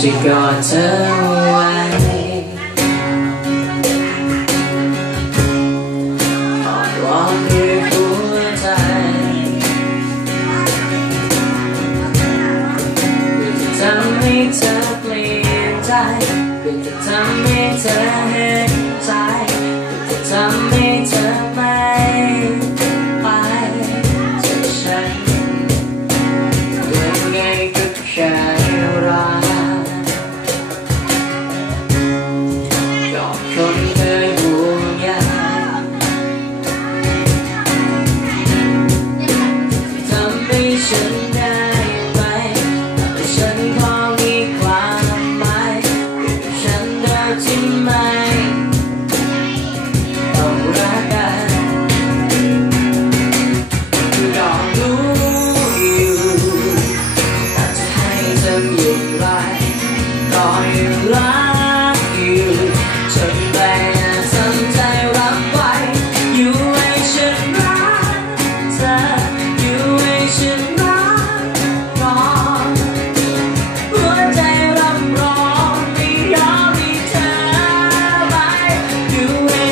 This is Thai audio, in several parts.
she got away. On one to bleed tight. With the tummy to hit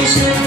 vision.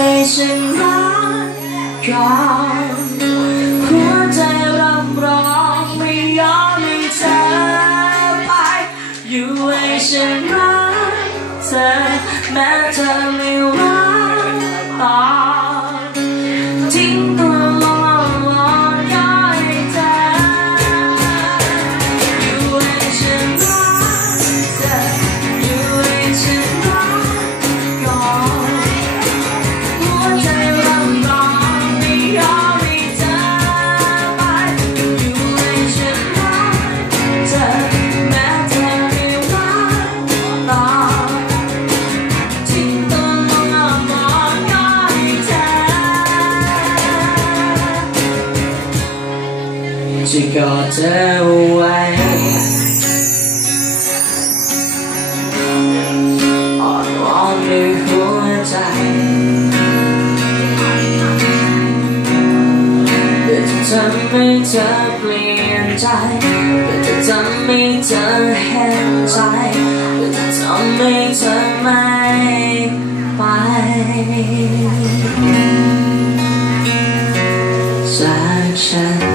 ให้ฉันรักกันหัวใจรับรองไม่ยอมให้เธอไป อยู่ให้ฉันรักเธอแม้เธอไม่รักต่อ จะกอดเธอไว้อ่ออนด้วหัวใจเพื่อจะทำให้เธอเปลี่ยนใจเพื่อจะทำให้เธอเห็นใจเพื่อจะทำให้เธอไม่ไปจากฉัน